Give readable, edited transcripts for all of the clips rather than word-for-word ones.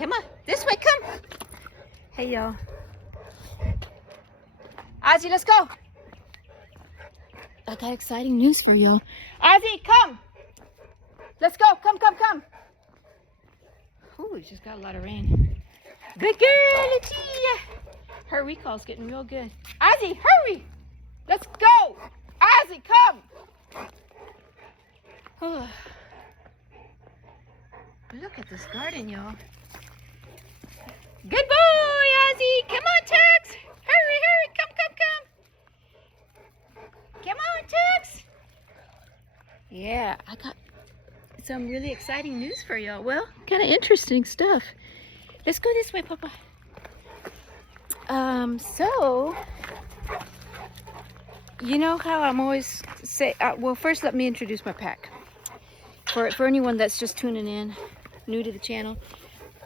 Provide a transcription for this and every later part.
Come on, this way, come. Hey, y'all. Ozzy, let's go. I got exciting news for y'all. Ozzy, come. Let's go, come. Ooh, we just got a lot of rain. Good girl, Lucia. Her recall's getting real good. Ozzy, hurry. Let's go. Ozzy, come. Look at this garden, y'all. Good boy, Ozzy. Come on, Tux. Hurry. Come on, Tux. Yeah, I got some really exciting news for y'all. Well, kind of interesting stuff. Let's go this way, Papa. So, you know how I'm always say, well, first let me introduce my pack. For anyone that's just tuning in, new to the channel,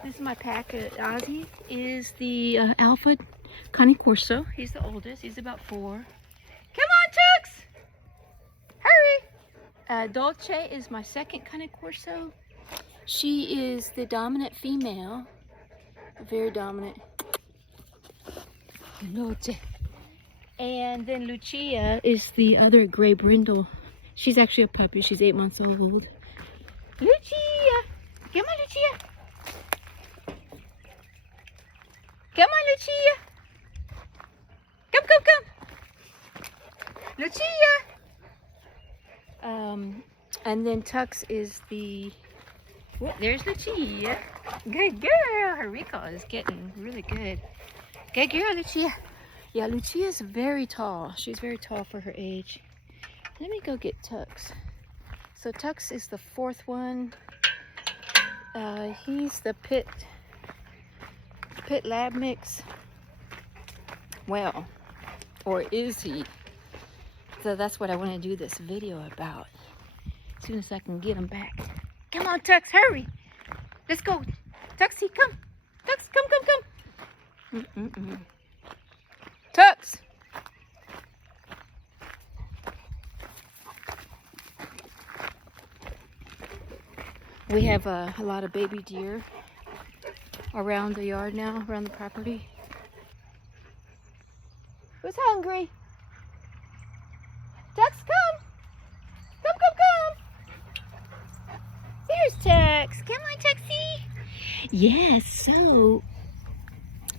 this is my pack. Ozzy is the Alpha Cane Corso. He's the oldest. He's about 4. Come on, Tux! Hurry! Dolce is my second Cane Corso. She is the dominant female. Very dominant. Dolce. And then Lucia is the other gray brindle. She's actually a puppy. She's 8 months old. Lucia! Come on, Lucia! Come on, Lucia! Come! Lucia! And then Tux is the... Well, there's Lucia. Good girl! Her recall is getting really good. Good girl, Lucia. Yeah, Lucia's very tall. She's very tall for her age. Let me go get Tux. So Tux is the 4th one. He's the pit lab mix. Well, or is he? So that's what I want to do this video about. As soon as I can get him back. Come on, Tux, hurry. Let's go. Tuxie, come. Tux, come. Tux. We have a lot of baby deer around the yard now, around the property. Who's hungry? Tux, come. Come. There's Tux. Come on, Tuxie. Yes, so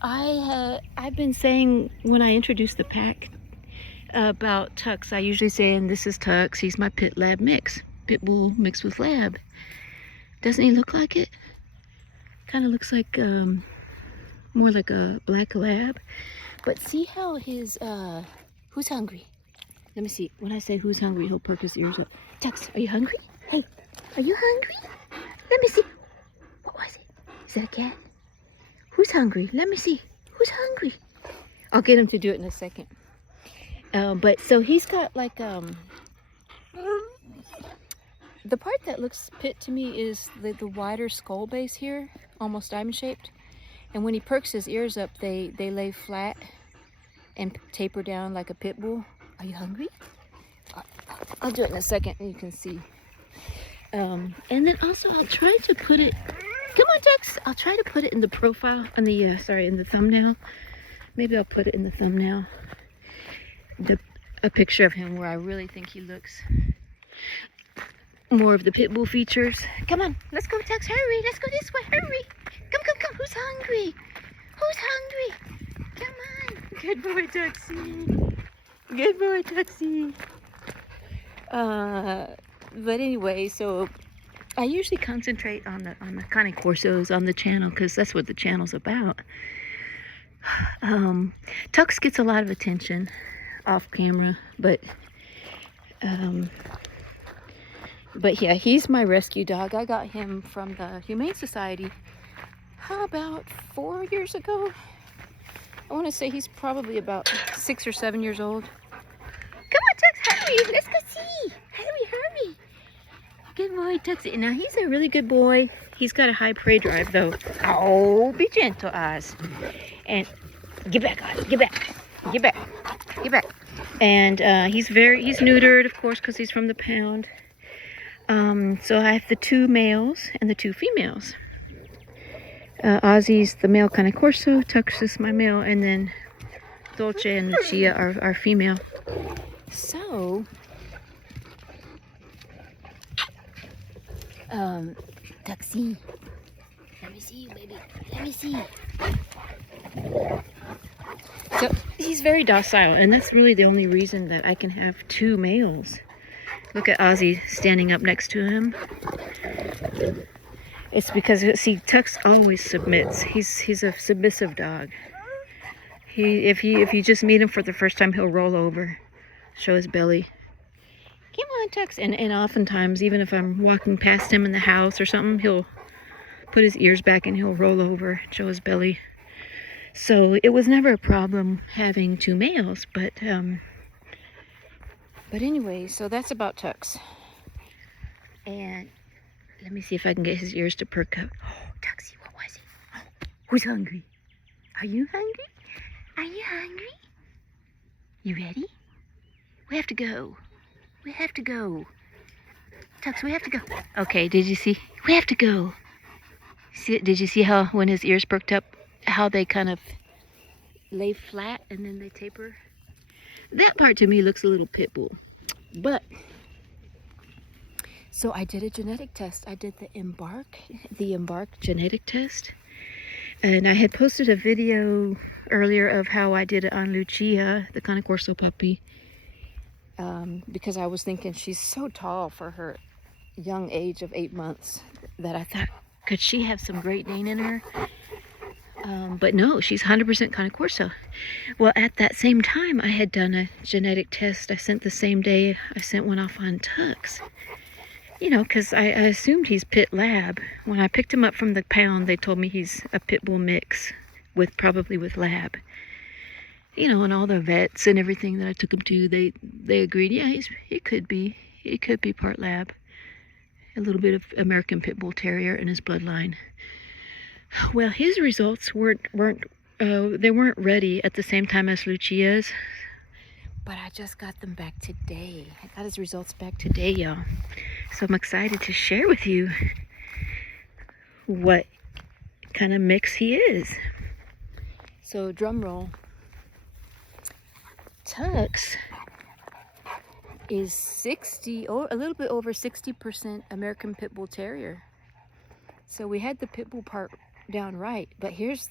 I've been saying when I introduce the pack about Tux, I usually say, and this is Tux, he's my pit lab mix. Pitbull mixed with lab. Doesn't he look like it? Kind of looks like more like a black lab. But see how his who's hungry? Let me see. When I say who's hungry, he'll perk his ears up. Tux, are you hungry? Hey, are you hungry? Let me see. What was it? Is that a cat? Who's hungry? Let me see. Who's hungry? I'll get him to do it in a second. But so he's got like the part that looks pit to me is the wider skull base here, almost diamond shaped. And when he perks his ears up, they lay flat and taper down like a pit bull. Are you hungry? I'll do it in a second and you can see. And then also I'll try to put it, come on Tux, I'll try to put it in the profile, in the, in the thumbnail. Maybe I'll put it in the thumbnail. A picture of him where I really think he looks more of the pit bull features. Come on, let's go Tux, hurry, let's go this way, hurry. Come, who's hungry? Who's hungry? Come on. Good boy, Tuxie. Good boy, Tuxie. But anyway, so I usually concentrate on the Cane Corsos on the channel because that's what the channel's about. Tux gets a lot of attention off camera, but yeah, he's my rescue dog. I got him from the Humane Society about 4 years ago. I want to say he's probably about 6 or 7 years old. Come on, Tux, hurry, let's go see. Hurry. Good boy, Tux. Now he's a really good boy. He's got a high prey drive though. Oh, be gentle, Oz. And get back, Oz, get back. And he's neutered, of course, because he's from the pound. So I have the 2 males and the 2 females. Ozzy's the male Cane Corso, Tux is my male, and then Dolce and Lucia are female. So, Tuxie, let me see you, baby. Let me see. So he's very docile, and that's really the only reason that I can have 2 males. Look at Ozzy standing up next to him. It's because, see, Tux always submits. He's a submissive dog. If you just meet him for the first time, he'll roll over, show his belly. Come on, Tux. And oftentimes, even if I'm walking past him in the house or something, he'll put his ears back and he'll roll over, show his belly. So it was never a problem having 2 males, but anyway, so that's about Tux. And let me see if I can get his ears to perk up. Oh, Tuxie, what was it? Oh, who's hungry? Are you hungry? Are you hungry? You ready? We have to go. We have to go. Tux, we have to go. Okay, did you see? We have to go. Did you see how when his ears perked up, how they kind of lay flat and then they taper? That part to me looks a little Pitbull. But, so I did a genetic test. I did the Embark genetic test. And I had posted a video earlier of how I did it on Lucia, the Cane Corso puppy. Because I was thinking she's so tall for her young age of 8 months that I thought, could she have some Great Dane in her? But no, she's 100% Cane Corso. Well, at that same time, I had done a genetic test. I sent the same day, I sent one off on Tux. You know, because I assumed he's Pit Lab. When I picked him up from the pound, they told me he's a Pitbull mix, probably with Lab. You know, and all the vets and everything that I took him to, they agreed, yeah, he could be part Lab. A little bit of American Pitbull Terrier in his bloodline. Well, his results weren't ready at the same time as Lucia's, but I just got them back today. I got his results back today, y'all. So I'm excited to share with you what kind of mix he is. So drum roll. Tux is 60, or a little bit over 60% American Pitbull Terrier. So we had the Pitbull part down right, but here's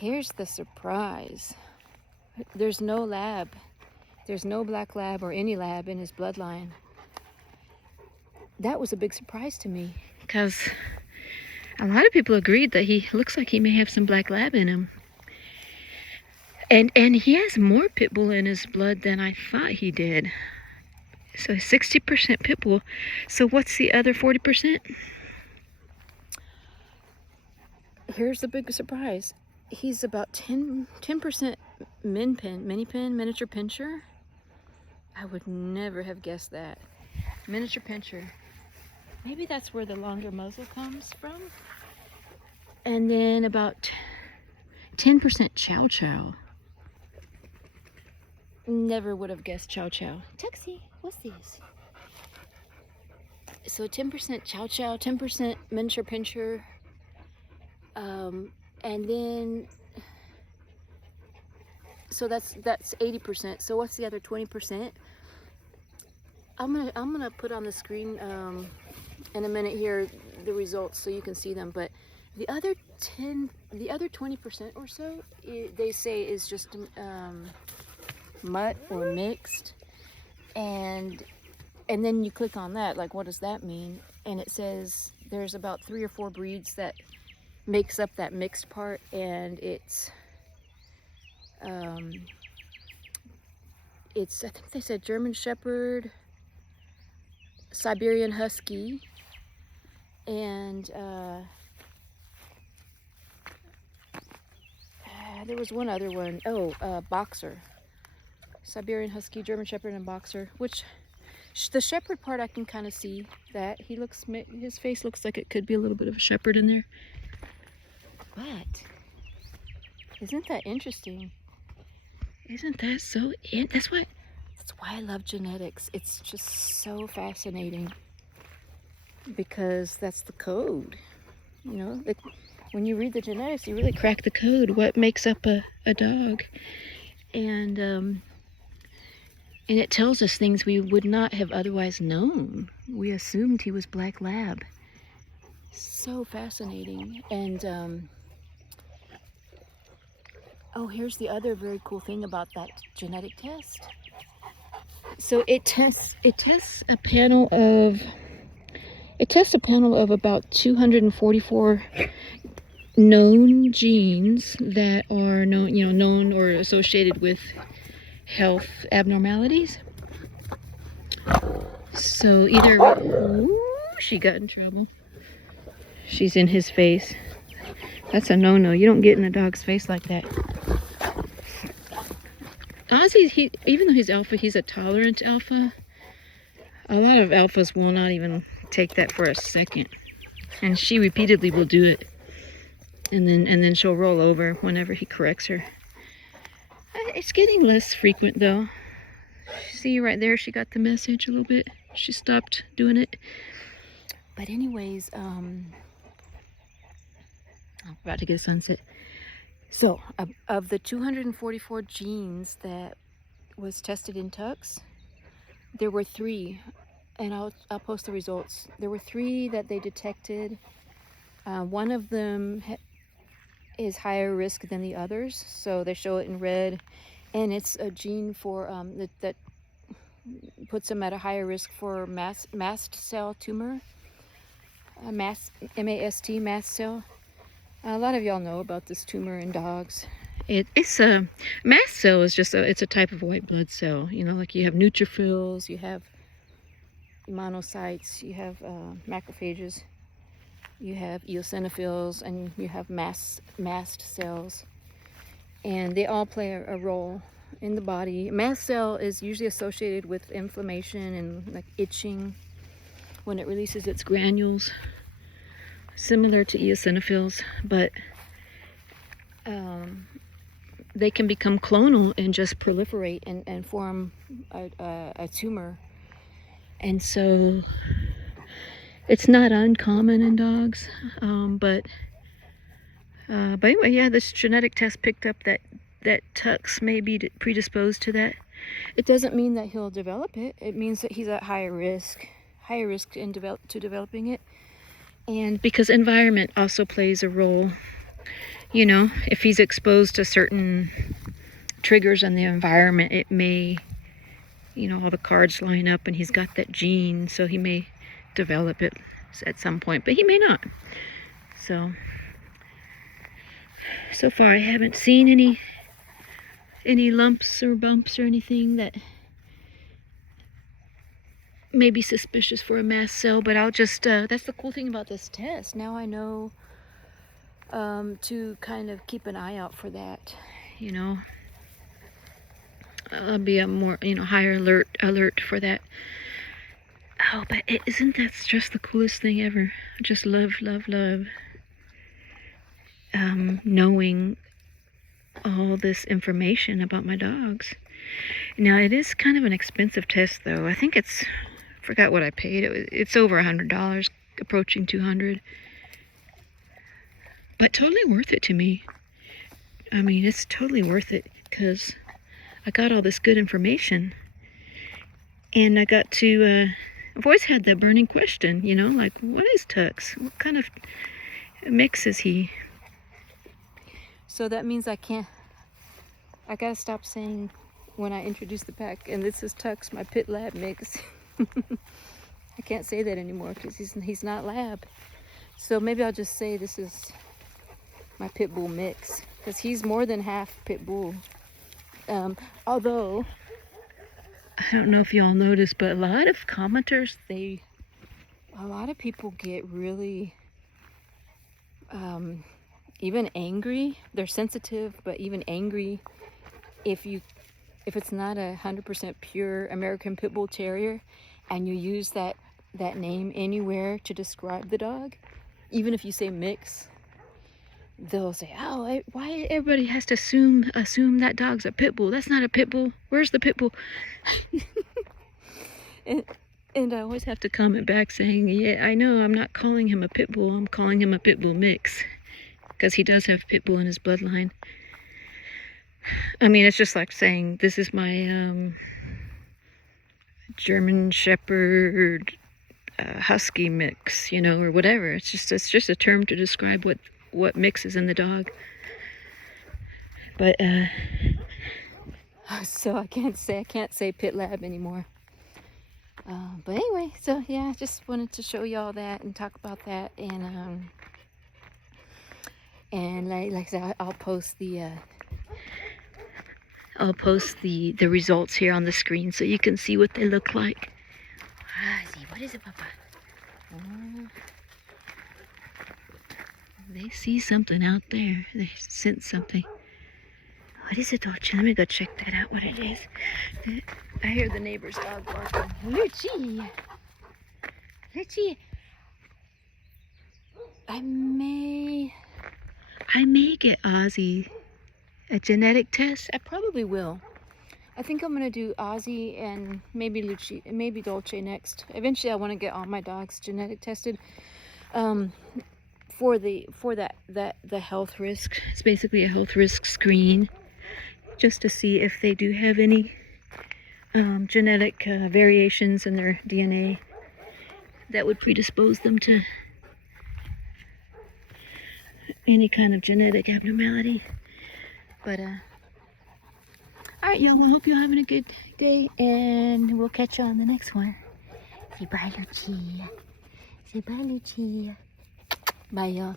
the surprise. There's no Lab. There's no black Lab or any Lab in his bloodline. That was a big surprise to me, because a lot of people agreed that he looks like he may have some black Lab in him. And he has more Pitbull in his blood than I thought he did. So 60% Pitbull. So what's the other 40%? Here's the big surprise. He's about 10% mini pin, miniature pincher. I would never have guessed that. Miniature pincher. Maybe that's where the longer muzzle comes from. And then about 10% chow chow. Never would have guessed chow chow. Tuxie, what's this? So 10% chow chow, 10% miniature pincher. And then, so that's 80%. So what's the other 20%? I'm gonna put on the screen in a minute here the results so you can see them. But the other 20% or so, they say is just mutt or mixed, and then you click on that, like, what does that mean? And it says there's about 3 or 4 breeds that makes up that mixed part, and it's I think they said German Shepherd, Siberian Husky, and there was one other one. Boxer. Siberian Husky, German Shepherd, and Boxer. Which the Shepherd part I can kind of see that his face looks like it could be a little bit of a Shepherd in there. But isn't that interesting? Isn't that so? That's why I love genetics. It's just so fascinating, because that's the code. You know, when you read the genetics, you really crack the code. What makes up a dog? And it tells us things we would not have otherwise known. We assumed he was black lab. So fascinating. And oh, here's the other very cool thing about that genetic test. So it tests a panel of about 244 known genes that are known or associated with health abnormalities. So either, ooh, she got in trouble. She's in his face. That's a no-no. You don't get in a dog's face like that. Ozzy, even though he's alpha, he's a tolerant alpha. A lot of alphas will not even take that for a second. And she repeatedly will do it. And then she'll roll over whenever he corrects her. It's getting less frequent though. See right there, she got the message a little bit. She stopped doing it. But anyways, I'm about to get a sunset. So, of the 244 genes that was tested in Tux, there were 3, and I'll post the results. There were 3 that they detected. One of them is higher risk than the others, so they show it in red, and it's a gene for that puts them at a higher risk for mast cell tumor. M-A-S-T, mast cell. A lot of y'all know about this tumor in dogs. It's a mast cell is just it's a type of white blood cell. You know, like you have neutrophils, you have monocytes, you have macrophages, you have eosinophils, and you have mast cells, and they all play a role in the body. Mast cell is usually associated with inflammation and like itching when it releases its granules, similar to eosinophils, but they can become clonal and just proliferate and form a tumor. And so it's not uncommon in dogs, but anyway, yeah, this genetic test picked up that Tux may be predisposed to that. It doesn't mean that he'll develop it. It means that he's at higher risk in developing it. And because environment also plays a role, you know, if he's exposed to certain triggers in the environment, it may, you know, all the cards line up and he's got that gene, so he may develop it at some point, but he may not. So far I haven't seen any lumps or bumps or anything that may be suspicious for a mast cell, but I'll just, that's the cool thing about this test. Now I know to kind of keep an eye out for that, you know. I'll be a more, you know, higher alert for that. Oh, but isn't that just the coolest thing ever? I just love knowing all this information about my dogs. Now, it is kind of an expensive test, though. I think it's, I forgot what I paid. It's over $100, approaching $200. But totally worth it to me. I mean, it's totally worth it because I got all this good information. And I got to, I've always had that burning question, you know, like, what is Tux? What kind of mix is he? So that means I gotta stop saying when I introduce the pack, and this is Tux, my pit lab mix. I can't say that anymore because he's not lab. So maybe I'll just say this is my Pitbull mix, because he's more than half Pitbull. Although, I don't know if y'all noticed, but a lot of commenters, a lot of people get really even angry. They're sensitive, but even angry if it's not 100% pure American Pitbull Terrier and you use that name anywhere to describe the dog. Even if you say mix, they'll say, oh, why everybody has to assume that dog's a Pitbull? That's not a Pitbull. Where's the Pitbull? and I always have to comment back saying, yeah, I know, I'm not calling him a Pitbull. I'm calling him a Pitbull mix. because he does have Pitbull in his bloodline. I mean, it's just like saying, this is my German Shepherd Husky mix, you know, or whatever. It's just a term to describe what mix is in the dog. But so I can't say pit lab anymore. But anyway, so yeah, I just wanted to show y'all that and talk about that, and like I said, I'll post the results here on the screen so you can see what they look like. See, what is it, Papa? Oh, they see something out there. They sense something. What is it, Dolce? Let me go check that out, what it is. I hear the neighbor's dog barking. Lucci! Lucci! I may get Ozzy a genetic test. I probably will. I think I'm gonna do Ozzy and maybe Lucci, maybe Dolce next. Eventually I want to get all my dogs genetic tested. For the health risk. It's basically a health risk screen, just to see if they do have any genetic variations in their DNA that would predispose them to any kind of genetic abnormality. But alright, y'all, I hope you're having a good day, and we'll catch you on the next one. Say bye, Lucci. Say bye, Lucci. Bye, y'all.